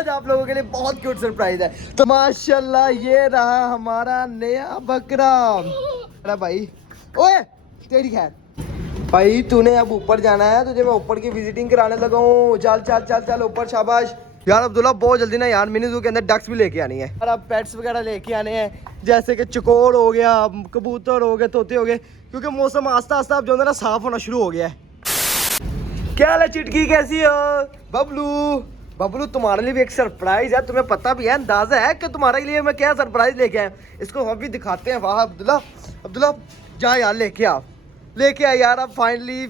आज आप लोगों के लिए बहुत क्यूट सरप्राइज है। तो माशाल्लाह ये रहा हमारा नया बकरा। अरे भाई ओए तेरी खैर भाई, तूने अब ऊपर जाना है, तुझे मैं ऊपर की विजिटिंग कराने लगा हूँ। चल चल चल चल ऊपर, शाबाश। यार अब्दुल्ला बहुत जल्दी ना यार, मिनी जू के अंदर डक्स भी लेके आनी है और अब पेट्स वगैरह लेके आने हैं, जैसे कि चकोर हो गया, कबूतर हो गए, तोते हो गए, क्योंकि मौसम आस्ता आस्ता अब जो है ना साफ होना शुरू हो गया है। क्या हाल है चिटकी, कैसी हो? बबलू बबलू तुम्हारे लिए भी एक सरप्राइज है, तुम्हें पता भी है, अंदाजा है कि तुम्हारे लिए मैं क्या सरप्राइज लेके आया। इसको हम भी दिखाते हैं। वाह अब्दुल्ला, अब्दुल्ला जा यार लेके आ, लेके आ यार। अब फाइनली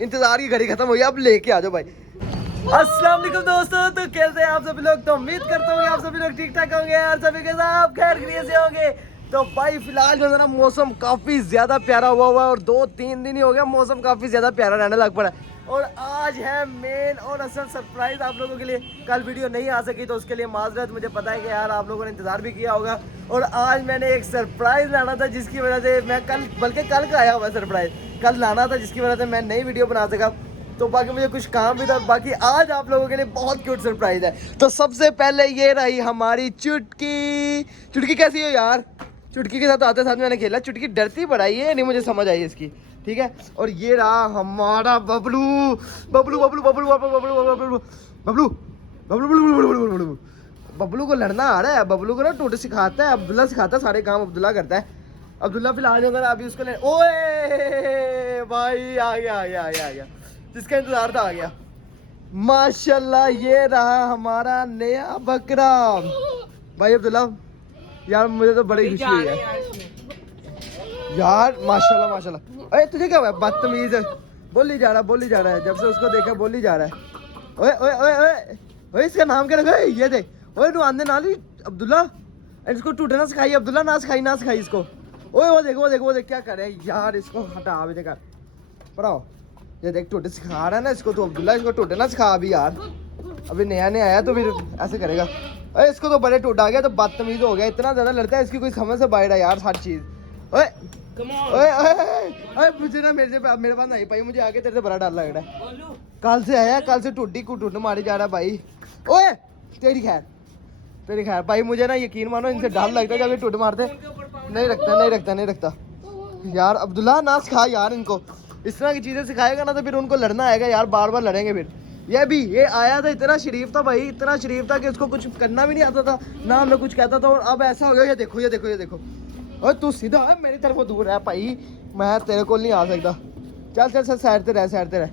इंतजार की घड़ी खत्म हुई, अब लेके आ जाओ भाई। अस्सलाम वालेकुम दोस्तों, तो कैसे हैं आप सभी लोग? तो उम्मीद करता हूँ कि आप सभी लोग ठीक ठाक होंगे और सभी के साथ खैर खैरियत से होंगे। तो भाई फिलहाल जो है ना मौसम काफ़ी ज़्यादा प्यारा हुआ है और 2-3 दिन ही हो गया, मौसम काफ़ी ज़्यादा प्यारा रहने लग पड़ा है। और आज है मेन और असल सरप्राइज़ आप लोगों के लिए। कल वीडियो नहीं आ सकी तो उसके लिए माजरत, मुझे पता है कि यार आप लोगों ने इंतज़ार भी किया होगा। और आज मैंने एक सरप्राइज़ लाना था जिसकी वजह से मैं कल, बल्कि कल का आया हुआ सरप्राइज़ कल लाना था, जिसकी वजह से मैं नई वीडियो बना सका। तो बाकी मुझे कुछ काम भी था, बाकी आज आप लोगों के लिए बहुत क्यूट सरप्राइज है। तो सबसे पहले ये रही हमारी चुटकी। चुटकी कैसी हो यार? चुटकी के साथ आते साथ मैंने खेला, चुटकी डरती पड़ा, ये नहीं मुझे समझ आई इसकी, ठीक है। और ये रहा हमारा बबलू। बबलू बबलू बबलू बबलू बबलू बबलू बबलू बबलू बबलू बबलू बबलू को लड़ना आ रहा है। बबलू को ना टोटे सिखाता है, अब्दुल्ला सिखाता है, सारे काम अब्दुल्ला करता है। अब्दुल्ला फिलहाल जो है अभी उसको ले, ओए भाई आ गया आ गया आ गया आ गया, जिसका इंतजार था आ गया। माशाल्लाह ये रहा हमारा नया बकरा। भाई अब्दुल्ला यार मुझे तो बड़ी खुशी हुई है यार, माशाल्लाह माशाल्लाह। अरे तुझे क्या हुआ? बदतमीज बोली जा रहा है, जब से उसको देखा बोली जा रहा है। ओए ओए ओए ओए ओए इसका नाम क्या रखा है? ये देख, ओए तू आंदे ना ली अब्दुल्ला, इसको टूटे ना सिखाई अब्दुल्ला, ना सिखाई इसको। ओए वो देख क्या करे यार, इसको हटा अभी देख पढ़ाओ। ये देख टोटे सिखा रहा है ना इसको तो अब्दुल्ला, इसको टोटे ना सिखा अभी यार, अभी नया आया तो फिर ऐसे करेगा। अरे इसको तो बड़े टोट आ गया, तो बदतमीज हो गया, इतना ज्यादा लड़ता है, इसकी कोई समझ से बाहर है यार हर चीज। ओए ओए ओए मुझे ना मेरे पास नहीं पाई, मुझे आगे तेरे से बड़ा डर लग रहा है। कल से आया, कल से टूटी को टूट मारी जा रहा है भाई। ओए तेरी खैर भाई, मुझे ना यकीन मानो इनसे डर लगता है जब ये टूट मारते। नहीं रखता यार। अब्दुल्ला ना सिखा यार इनको, इस तरह की चीजें सिखाएगा ना तो फिर उनको लड़ना आएगा यार, बार बार लड़ेंगे फिर। ये आया था, इतना शरीफ था भाई, इतना शरीफ था कि उसको कुछ करना भी नहीं आता था, ना हमें कुछ कहता था। और अब ऐसा हो गया, ये देखो। और तू सीधा है मेरी तरफ दूर है भाई, मैं तेरे को नहीं आ सकता। चल साइड ते रह।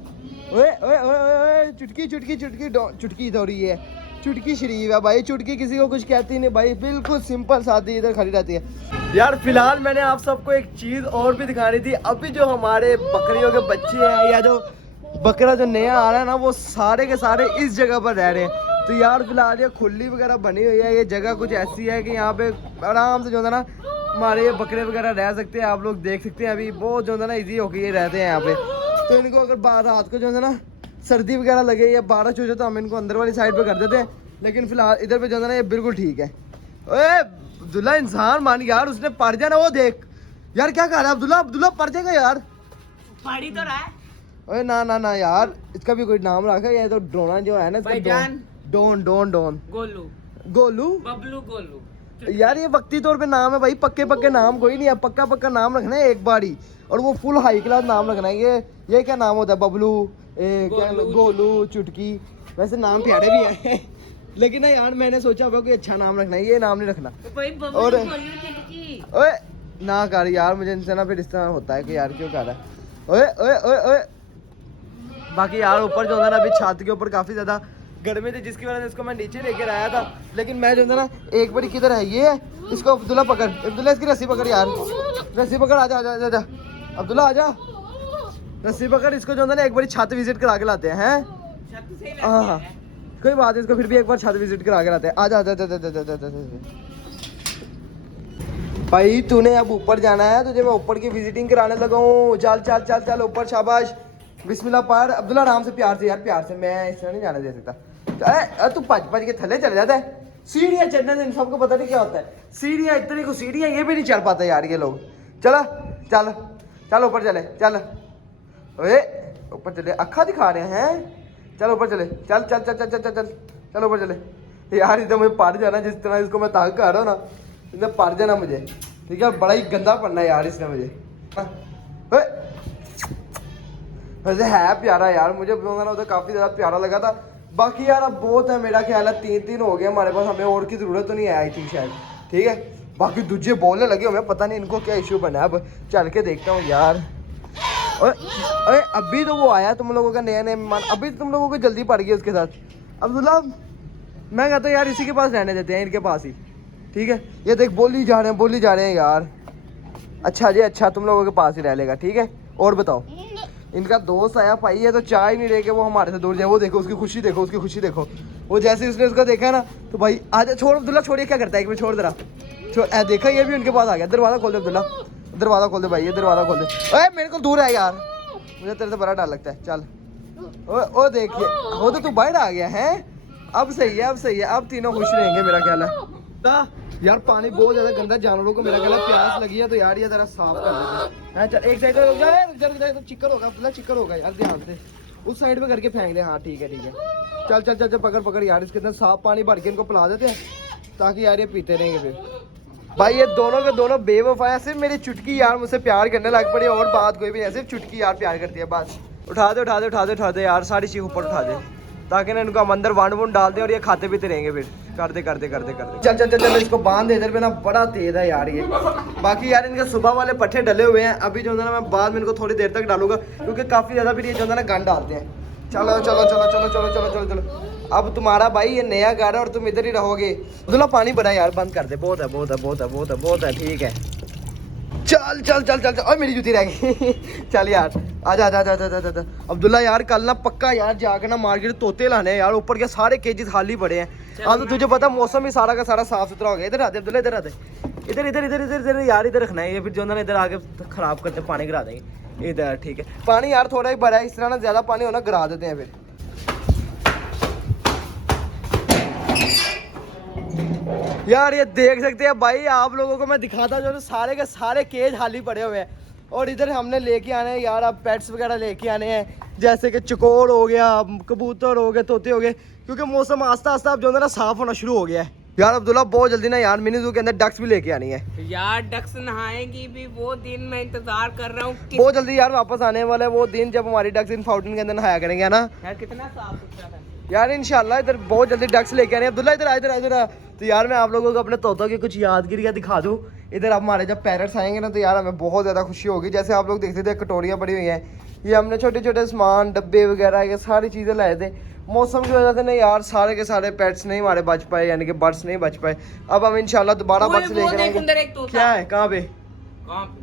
ओए चुटकी दौड़ी है, चुटकी शरीफ है भाई, चुटकी किसी को कुछ कहती नहीं भाई, बिल्कुल सिंपल सादी इधर खड़ी रहती है। यार फिलहाल मैंने आप सबको एक चीज और भी दिखानी थी। अभी जो हमारे बकरियों के बच्चे हैं या जो बकरा जो नया आ रहा है ना, वो सारे के सारे इस जगह पर रह रहे हैं। तो यार फिलहाल ये खुली वगैरह बनी हुई है, ये जगह कुछ ऐसी है कि यहाँ पे आराम से जो है ना हमारे ये बकरे वगैरह रह सकते हैं। आप लोग देख सकते हैं अभी बहुत जो है ना ईजी होके ये रहते हैं यहाँ पे। तो इनको अगर रात को जो है ना सर्दी वगैरह लगे या बारिश हो जाए तो हम इनको अंदर वाली साइड पे कर देते हैं, लेकिन फिलहाल इधर पे जो है ना ये बिल्कुल ठीक है। ओए अब्दुल्ला इंसान मान यार, उसने पड़ जाना, वो देख यार क्या कर रहा है अब्दुल्ला पड़ जाएगा यार, पड़ी तो रहा है। ओए ना यार, इसका भी कोई नाम रखा है, ये तो डोना जो है ना इसका डोन गोलू बबलू यार, ये वक्ती तौर पे नाम है भाई, पक्के नाम कोई नहीं है, पक्का नाम रखना है एक बार ही, और वो फुल हाई क्लास नाम रखना है। ये क्या नाम होता है? बबलू, गोलू, चुटकी, वैसे नाम प्यारे भी है लेकिन ना यार मैंने सोचा होगा कोई अच्छा नाम रखना है, ये नाम नहीं रखना। तो और ओए ना कर यार, मुझे इनसे ना फिर इस तरह होता है कि यार क्यों कर रहा है। ओए बाकी यार ऊपर जो है ना अभी छत के ऊपर काफी ज्यादा गर्मी थी, जिसकी वजह से इसको मैं नीचे लेकर आया था। लेकिन मैं जो है ना एक बार किधर है, ये है, इसको अब्दुल्ला पकड़, अब्दुल्ला इसकी रस्सी पकड़ यार, रस्सी पकड़, आजा अब्दुल्ला आजा, रस्सी पकड़, इसको जो है ना एक बार छत विजिट करा के लाते हैं। हाँ कोई बात है, इसको फिर भी एक बार छत विजिट करा के लाते हैं। आजा भाई तूने अब ऊपर जाना है, तुझे मैं ऊपर की विजिटिंग कराने लगा हूँ। चल ऊपर, शाबाश, बिस्मिल्लाह पढ़। अब्दुल्ला आराम से, प्यार से यार, प्यार से, मैं इस तरह नहीं जाने दे सकता। तू भज के थले चले जाता है, सीढ़ियाँ चढ़ने से इन सबको पता नहीं क्या होता है, सीढ़ियाँ इतनी को सीढ़ियाँ ये भी नहीं चढ़ पाता यार ये लोग। चल ऊपर चले, चल ओए ऊपर चले, अक्खा दिखा रहे हैं, चल ऊपर चले, चल ऊपर चले। यार इधर मुझे पड़ जाना, जिस तरह इसको मैं तंग कर रहा हूँ ना, इधर पड़ जाना मुझे, ठीक है। बड़ा ही गंदा पड़ना है यार इसने मुझे। ओए! वैसे है प्यारा यार, मुझे ना उधर काफ़ी ज़्यादा प्यारा लगा था। बाकी यार अब बहुत है, मेरा ख्याल है 3 हो गए हमारे पास, हमें और की ज़रूरत तो नहीं है आई थिंक शायद, ठीक है। बाकी दूजे बोलने लगे हुए, पता नहीं इनको क्या इशू बना है, अब चल के देखता हूँ यार। अरे अभी तो वो आया तुम लोगों का नया नया मेहमान, अभी तो तुम लोगों को जल्दी पड़ गई उसके साथ। अब्दुल्ला मैं कहता हूँ यार इसी के पास रहने देते हैं, इनके पास ही, ठीक है। ये देख बोली जा रहे हैं यार। अच्छा जी अच्छा, तुम लोगों के पास ही रह लेगा, ठीक है। और बताओ, इनका दोस्त आया भाई, ये तो चाय नहीं लेके वो हमारे से दूर जाए। वो देखो उसकी खुशी देखो, उसकी खुशी देखो। वो जैसे उसने उसको देखा है ना, तो भाई आजा छोड़ अब्दुल्ला, छोड़िए क्या करता है, एक मिनट छोड़ जरा, छोड़। देखा ये भी उनके पास आ गया। दरवाज़ा खोल दे अब्दुल्ला, दरवाज़ा खोल दे भाई, ये दरवाज़ा खोल दे। अरे मेरे को दूर है यार, मुझे तेरे से बड़ा डर लगता है। चल ओ देखिए, वो तो तू बाहर आ गया है। अब सही है, अब सही है, अब तीनों खुश रहेंगे मेरा ख्याल है। यार पानी बहुत ज्यादा गंदा, जानवरों को मेरा ख्याल है प्यास लगी है, तो यार ये जरा साफ कर देते हैं। चल एक साइड हो गया, तो चिक्कर होगा अब्दुल्ला, चिक्कर होगा यार, ध्यान से उस साइड पे करके फेंक दे। हाँ ठीक है ठीक है, चल चल चल चल, पकड़ पकड़ यार, इसके अंदर साफ पानी भर के इनको पिला देते हैं, ताकि यार ये पीते रहेंगे फिर। भाई ये दोनों के दोनों बेवफा है, सिर्फ मेरी चुटकी यार मुझसे प्यार करने लग पड़ी, और बात कोई भी नहीं, सिर्फ चुटकी यार प्यार करती है बस। उठा दे उठा दे उठा दे उठा दे यार, सारी चीज ऊपर उठा दे, ताकि ना इनको हम अंदर वांड वुंड डाल दे और ये खाते पीते रहेंगे फिर। कर दे कर दे कर दे कर दे, चल चल चल चल, इसको बांध दे। इधर पे ना बड़ा तेज है यार ये। बाकी यार इनके सुबह वाले पट्टे डले हुए हैं, अभी जो है ना मैं बाद में इनको थोड़ी देर तक डालूंगा, क्योंकि काफ़ी ज़्यादा फिर ये जो है ना गंद डालते हैं। चलो चलो चलो चलो चलो चलो चलो चलो, अब तुम्हारा भाई ये नया घर है और तुम इधर ही रहोगे। अब्दुल्ला पानी भरा यार, बंद कर दे, बहुत है बहुत है बहुत है बहुत है बहुत है, ठीक है। चल चल चल चल चल, और मेरी जूती रह गई। चल यार आजा आजा आजा आजा आजा। अब्दुल्ला यार कल ना पक्का यार जाकर ना मार्केट तोते लाने हैं यार, ऊपर के सारे केजी खाली पड़े हैं। अब तो तुझे पता मौसम ही सारा का सारा साफ सुथरा हो गया। इधर आते अब्दुल्ला, इधर आते, इधर इधर इधर इधर इधर यार, इधर रखना है ये, फिर जो ना इधर आके खराब करते, पानी गिरा देंगे इधर, ठीक है। पानी यार थोड़ा ही भरा है, इस तरह ना ज्यादा पानी होना गिरा देते हैं फिर। यार ये देख सकते हैं भाई, आप लोगों को मैं दिखाता जो सारे के सारे केज खाली पड़े हुए हैं, और इधर हमने लेके आने हैं यार, अब पेट्स वगैरह लेके आने हैं, जैसे कि चकोर हो गया, कबूतर हो गए, तोते हो गए, क्योंकि मौसम आस्ता आस्ता अब जो है ना साफ होना शुरू हो गया है। यार अब्दुल्ला बहुत जल्दी ना यार मिनी जू के अंदर डक्स भी लेके आनी है यार। डक्स नहाएंगी भी, वो दिन मैं इंतजार कर रहा हूँ। बहुत जल्दी यार वापस आने वाला है वो दिन, जब हमारी डक्स इन फाउंटेन के अंदर नहाया करेंगे, है ना यार। कितना साफ सुथरा है यार, इंशाल्लाह इधर बहुत जल्दी डक्स लेके आने हैं। अब्दुल्ला इधर इधर इधर। तो यार मैं आप लोगों को अपने तोतों की कुछ यादगिरियाँ दिखा दूँ। इधर अब हमारे जब पेरेंट्स आएंगे ना, तो यार हमें बहुत ज़्यादा खुशी होगी। जैसे आप लोग देखते थे कटोरियाँ पड़ी हुई हैं, ये हमने छोटे छोटे सामान डब्बे वगैरह ये सारी चीज़ें लाए थे। मौसम की वजह से ना यार सारे के सारे पेट्स नहीं हमारे बच पाए, यानी कि बर्ड्स नहीं बच पाए। अब हम इंशाल्लाह दोबारा बर्ड्स लेकर आएंगे। क्या है, कहाँ पे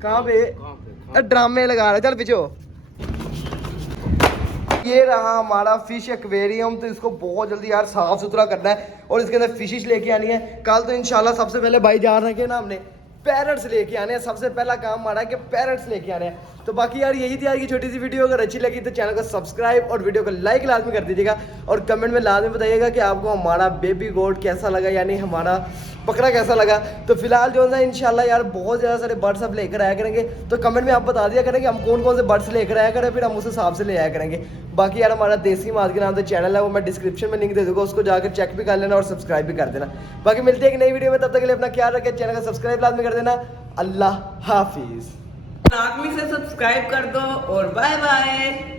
कहाँ पे ड्रामे लगा रहे, चल पीछे। ये रहा हमारा फिश एक्वेरियम, तो इसको बहुत जल्दी यार साफ सुथरा करना है और इसके अंदर फिशिश लेके आनी है। कल तो इंशाल्लाह सबसे पहले भाई जा रहे हैं ना, हमने पैरट्स लेके आने हैं। सबसे पहला काम हमारा है कि पैरट्स लेके आने हैं। तो बाकी यार यही थी यार की छोटी सी वीडियो। अगर अच्छी लगी तो चैनल को सब्सक्राइब और वीडियो को लाइक लाजमी कर दीजिएगा, और कमेंट में लाजमी बताइएगा कि आपको हमारा बेबी गोट कैसा लगा, यानी हमारा बकरा कैसा लगा। तो फिलहाल जो है इंशाल्लाह यार बहुत ज़्यादा सारे बर्ड्स अब लेकर आया करेंगे, तो कमेंट में आप बता दिया करेंगे हम कौन कौन से बर्ड्स लेकर आया करें, फिर हम उस हिसाब से ले आया करेंगे। बाकी यार हमारा देसी माद के नाम से चैनल है, वो मैं डिस्क्रिप्शन में लिंक दे दूँगा, उसको जाकर चेक भी कर लेना और सब्सक्राइब भी कर देना। बाकी मिलते हैं एक नई वीडियो में, तब तक के लिए अपना ख्याल रखें, चैनल को सब्सक्राइब लाजमी कर देना। अल्लाह हाफिज़। आदमी से सब्सक्राइब कर दो और बाय बाय।